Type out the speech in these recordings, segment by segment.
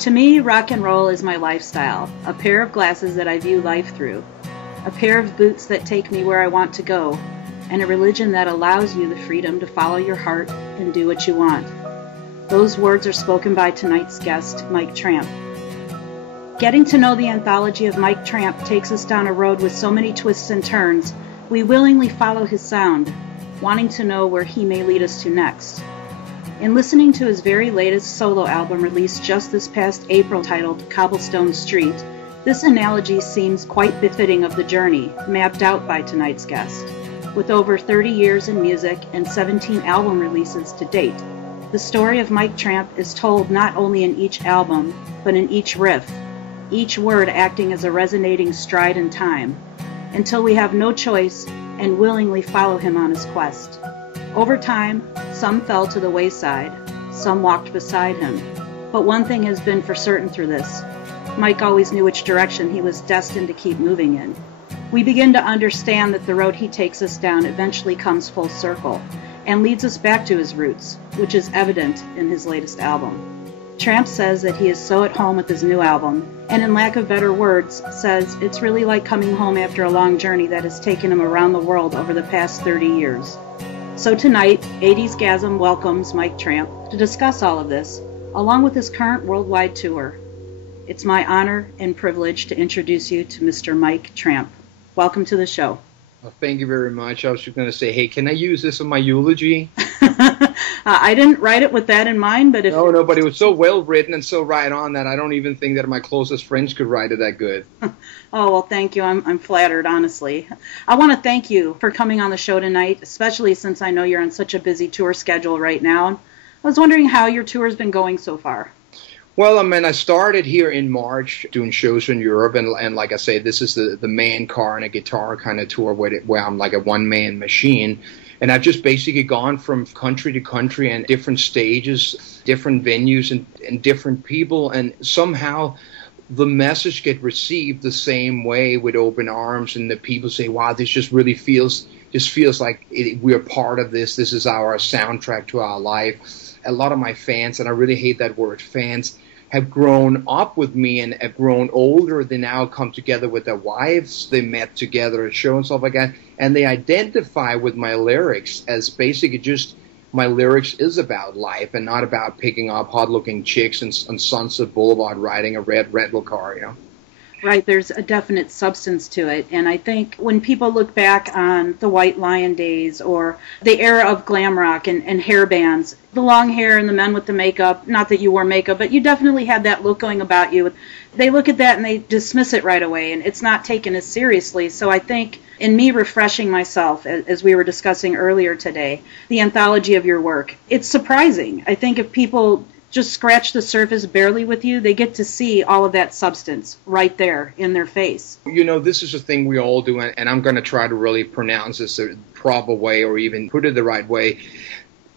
To me, rock and roll is my lifestyle, a pair of glasses that I view life through, a pair of boots that take me where I want to go, and a religion that allows you the freedom to follow your heart and do what you want. Those words are spoken by tonight's guest, Mike Tramp. Getting to know the anthology of Mike Tramp takes us down a road with so many twists and turns, we willingly follow his sound, wanting to know where he may lead us to next. In listening to his very latest solo album released just this past April titled Cobblestone Street, this analogy seems quite befitting of the journey mapped out by tonight's guest. With over 30 years in music and 17 album releases to date, the story of Mike Tramp is told not only in each album, but in each riff, each word acting as a resonating stride in time, until we have no choice and willingly follow him on his quest. Over time, some fell to the wayside, some walked beside him. But one thing has been for certain through this. Mike always knew which direction he was destined to keep moving in. We begin to understand that the road he takes us down eventually comes full circle and leads us back to his roots, which is evident in his latest album. Tramp says that he is so at home with his new album, and in lack of better words, says it's really like coming home after a long journey that has taken him around the world over the past 30 years. So tonight, 80s Gasm welcomes Mike Tramp to discuss all of this, along with his current worldwide tour. It's my honor and privilege to introduce you to Mr. Mike Tramp. Welcome to the show. Well, thank you very much. I was just going to say, hey, can I use this in my eulogy? I didn't write it with that in mind, but if... No, but it was so well written and so right on that I don't even think that my closest friends could write it that good. Oh, well, thank you. I'm flattered, honestly. I want to thank you for coming on the show tonight, especially since I know you're on such a busy tour schedule right now. I was wondering how your tour has been going so far. Well, I started here in March doing shows in Europe, and like I say, this is the man car and a guitar kind of tour where I'm like a one-man machine. And I've just basically gone from country to country and different stages, different venues, and different people. And somehow the message gets received the same way with open arms. And the people say, wow, this just really feels like we're part of this. This is our soundtrack to our life. A lot of my fans, and I really hate that word, fans, have grown up with me and have grown older. They now come together with their wives. They met together at shows and stuff like that. And they identify with my lyrics as basically just my lyrics is about life and not about picking up hot-looking chicks on Sunset Boulevard riding a red rental car, you know. Right, there's a definite substance to it. And I think when people look back on the White Lion days or the era of glam rock and hair bands, the long hair and the men with the makeup, not that you wore makeup, but you definitely had that look going about you. They look at that and they dismiss it right away, and it's not taken as seriously. So I think in me refreshing myself, as we were discussing earlier today, the anthology of your work, it's surprising. I think if people just scratch the surface barely with you, they get to see all of that substance right there in their face. You know, this is a thing we all do, and I'm going to try to really pronounce this the proper way or even put it the right way.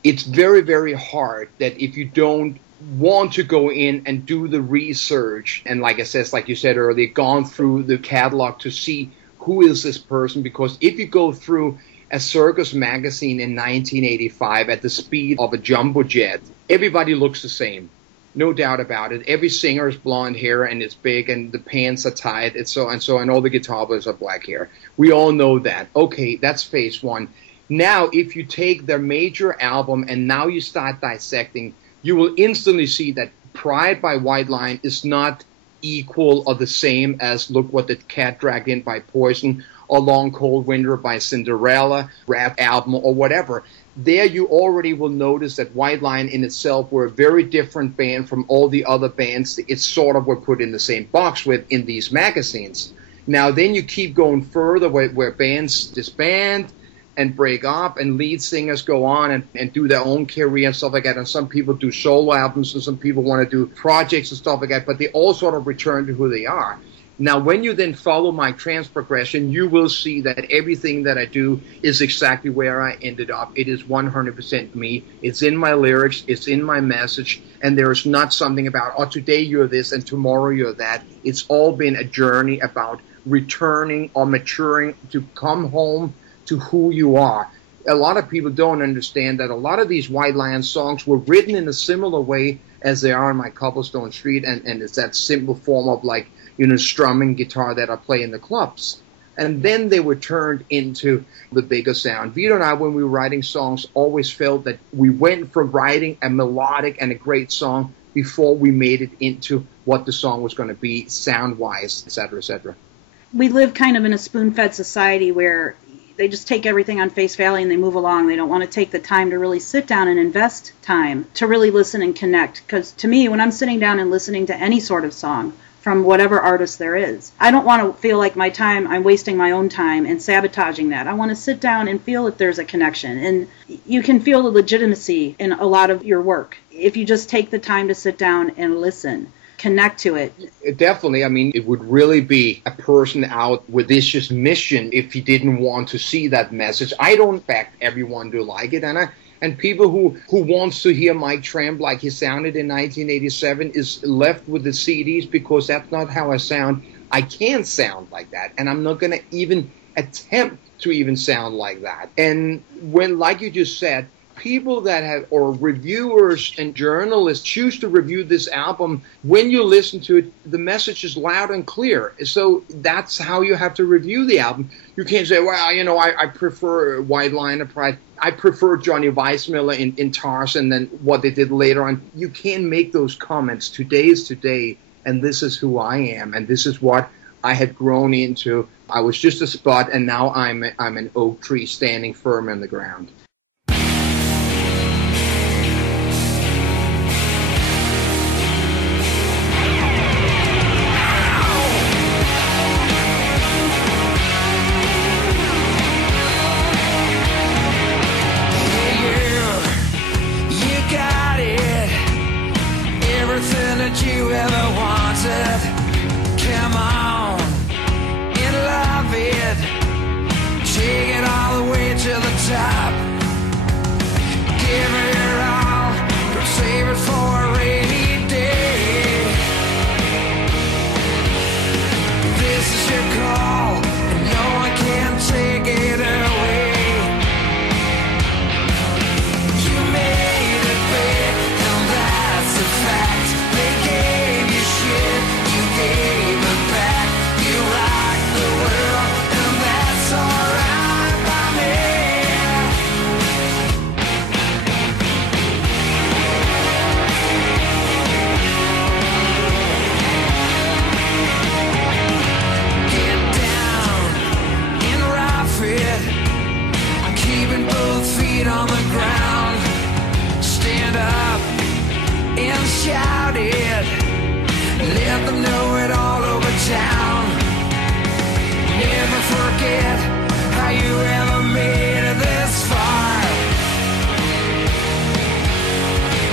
It's very, very hard that if you don't want to go in and do the research, and like you said earlier, gone through the catalog to see who is this person, because if you go through a circus magazine in 1985 at the speed of a jumbo jet, everybody looks the same. No doubt about it. Every singer is blonde hair and it's big and the pants are tight and so and all the guitar players are black hair. We all know that. Okay, that's phase one. Now, if you take their major album and now you start dissecting, you will instantly see that Pride by White Lion is not equal or the same as Look What the Cat Dragged In by Poison or Long Cold Winter by Cinderella, rap album or whatever. There you already will notice that White Lion in itself were a very different band from all the other bands it sort of were put in the same box with in these magazines. Now then you keep going further where bands disband and break up and lead singers go on and do their own career and stuff like that. And some people do solo albums and some people want to do projects and stuff like that, but they all sort of return to who they are. Now, when you then follow my Tramp's progression, you will see that everything that I do is exactly where I ended up. It is 100% me. It's in my lyrics. It's in my message. And there is not something about, oh, today you're this and tomorrow you're that. It's all been a journey about returning or maturing to come home to who you are. A lot of people don't understand that a lot of these White Lion songs were written in a similar way as they are in My Cobblestone Street, and it's that simple form of like, strumming guitar that I play in the clubs. And then they were turned into the bigger sound. Vito and I, when we were writing songs, always felt that we went from writing a melodic and a great song before we made it into what the song was going to be sound-wise, et cetera, et cetera. We live kind of in a spoon-fed society where they just take everything on face value and they move along. They don't want to take the time to really sit down and invest time to really listen and connect. Because to me, when I'm sitting down and listening to any sort of song from whatever artist there is, I don't want to feel like I'm wasting my own time and sabotaging that. I want to sit down and feel that there's a connection. And you can feel the legitimacy in a lot of your work if you just take the time to sit down and listen. Connect to it. Definitely. I mean, it would really be a person out with this just mission if he didn't want to see that message. I don't expect everyone to like it, and people who wants to hear Mike Tramp like he sounded in 1987 is left with the CDs, because that's not how I sound. I can't sound like that, and I'm not going to even attempt to even sound like that. And when, like you just said, people that have, or reviewers and journalists choose to review this album, when you listen to it, the message is loud and clear. So that's how you have to review the album. You can't say, well, I prefer White Lion of Pride. I prefer Johnny Weissmuller in Tarzan than what they did later on. You can't make those comments. Today is today, and this is who I am, and this is what I have grown into. I was just a spud, and now I'm an oak tree standing firm in the ground. You ever wanted, come on and love it, take it all the way to the top, give it your all, don't save it for a rainy day. This is your call, and no one can take it away. You made it big, and that's a fact. Gave it back, you rock the world, and that's alright by me. Get down and rough it, I'm keeping both feet on the ground. Stand up and shout it, let them know it all over town. Never forget how you ever made it this far.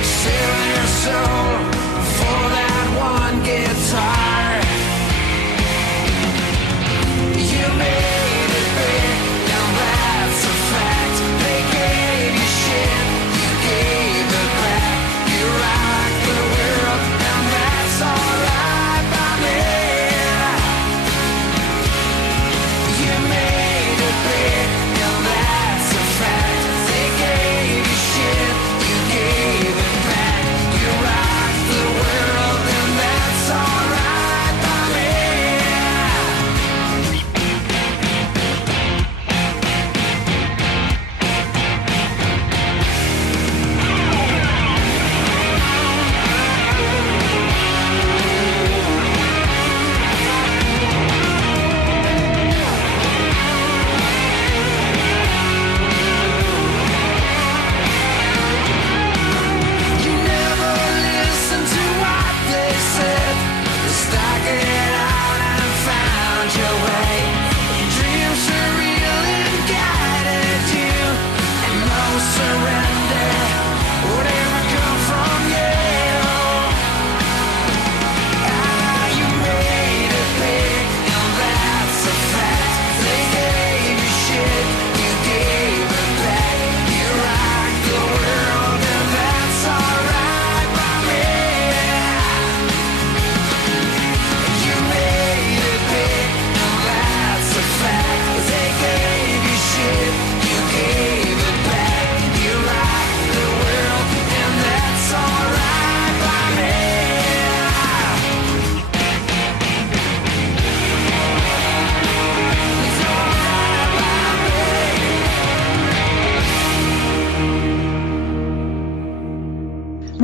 Selling your soul for that one guitar. You made it big, now that's a fact. They gave you shit, you gave it back. You rock the world, and that's alright by me. You made it big, and that's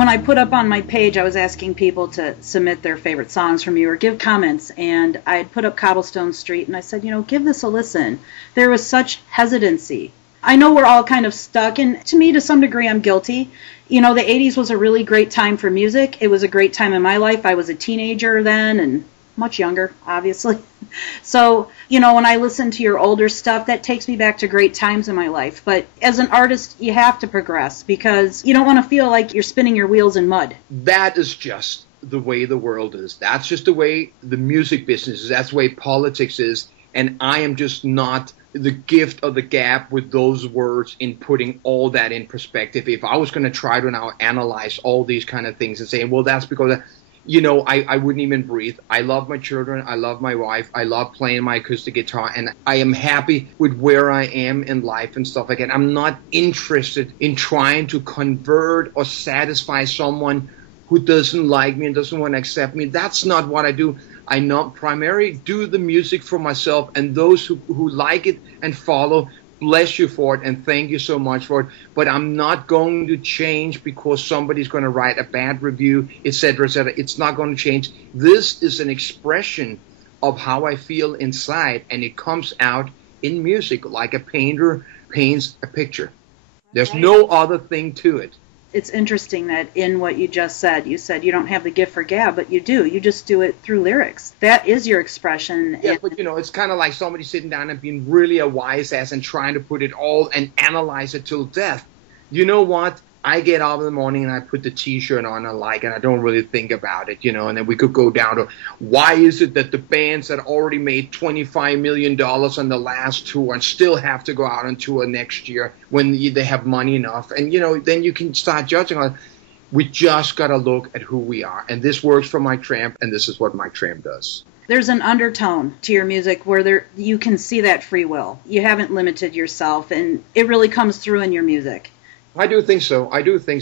When I put up on my page, I was asking people to submit their favorite songs from you or give comments, and I had put up Cobblestone Street, and I said, give this a listen. There was such hesitancy. I know we're all kind of stuck, and to me, to some degree, I'm guilty. The 80s was a really great time for music. It was a great time in my life. I was a teenager then, and much younger, obviously. So, when I listen to your older stuff, that takes me back to great times in my life. But as an artist, you have to progress because you don't want to feel like you're spinning your wheels in mud. That is just the way the world is. That's just the way the music business is. That's the way politics is. And I am just not the gift of the gab with those words in putting all that in perspective. If I was going to try to now analyze all these kind of things and say, well, that's because I wouldn't even breathe. I love my children. I love my wife. I love playing my acoustic guitar. And I am happy with where I am in life and stuff like that. I'm not interested in trying to convert or satisfy someone who doesn't like me and doesn't want to accept me. That's not what I do. I not primarily do the music for myself, and those who like it and follow, bless you for it and thank you so much for it. But I'm not going to change because somebody's going to write a bad review, etc., etc. It's not going to change. This is an expression of how I feel inside, and it comes out in music like a painter paints a picture. There's no other thing to it. It's interesting that in what you just said, you said you don't have the gift for gab, but you do. You just do it through lyrics. That is your expression. Yeah, but it's kind of like somebody sitting down and being really a wise ass and trying to put it all and analyze it till death. You know what? I get up in the morning and I put the T-shirt on and I don't really think about it, and then we could go down to why is it that the bands that already made $25 million on the last tour and still have to go out on tour next year when they have money enough? And, then you can start judging on it. We just got to look at who we are. And this works for Mike Tramp, and this is what Mike Tramp does. There's an undertone to your music where you can see that free will. You haven't limited yourself, and it really comes through in your music. I do think so. I do think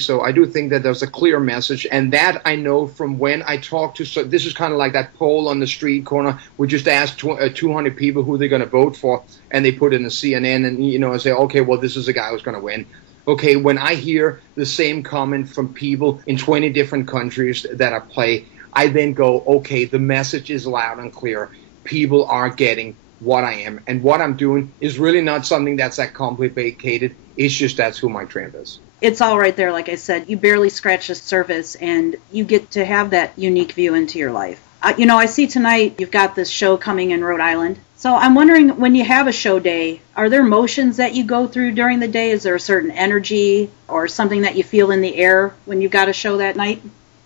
that there's a clear message, and that I know from when I talk to. So this is kind of like that poll on the street corner. We just asked 200 people who they're going to vote for, and they put in the CNN, and say, okay, well, this is the guy who's going to win. Okay, when I hear the same comment from people in 20 different countries that I play, I then go, okay, the message is loud and clear. People are getting what I am, and what I'm doing is really not something that's that complicated. It's just that's who Mike Tramp is. It's all right there, like I said. You barely scratch the surface, and you get to have that unique view into your life. I see tonight you've got this show coming in Rhode Island. So I'm wondering, when you have a show day, are there motions that you go through during the day? Is there a certain energy or something that you feel in the air when you've got a show that night?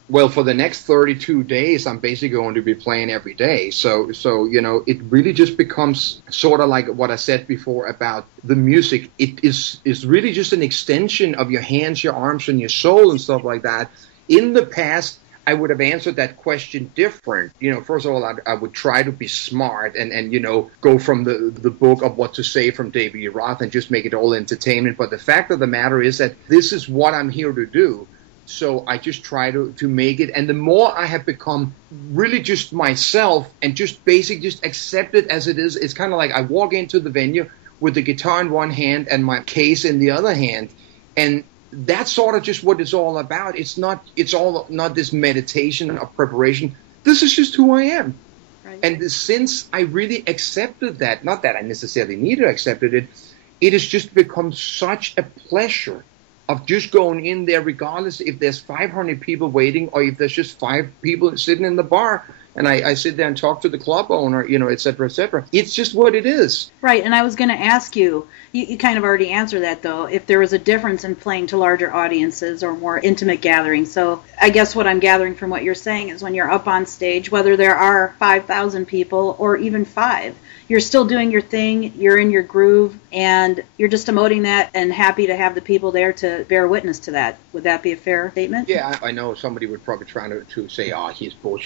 Well, for the next 32 days, I'm basically going to be playing every day. So it really just becomes sort of like what I said before about the music. It is really just an extension of your hands, your arms, and your soul and stuff like that. In the past, I would have answered that question different. First of all, I would try to be smart and go from the book of What to Say from David E. Roth and just make it all entertainment. But the fact of the matter is that this is what I'm here to do. So I just try to make it. And the more I have become really just myself and just basically just accept it as it is, it's kind of like I walk into the venue with the guitar in one hand and my case in the other hand. And that's sort of just what it's all about. It's not this meditation or preparation. This is just who I am. Right. And since I really accepted that, not that I necessarily need to accept it, it has just become such a pleasure of just going in there, regardless if there's 500 people waiting or if there's just 5 people sitting in the bar. And I sit there and talk to the club owner, et cetera, et cetera. It's just what it is. Right, and I was going to ask you kind of already answered that, though, if there was a difference in playing to larger audiences or more intimate gatherings. So I guess what I'm gathering from what you're saying is when you're up on stage, whether there are 5,000 people or even 5, you're still doing your thing, you're in your groove, and you're just emoting that and happy to have the people there to bear witness to that. Would that be a fair statement? Yeah, I know somebody would probably try to say, he's bullshit.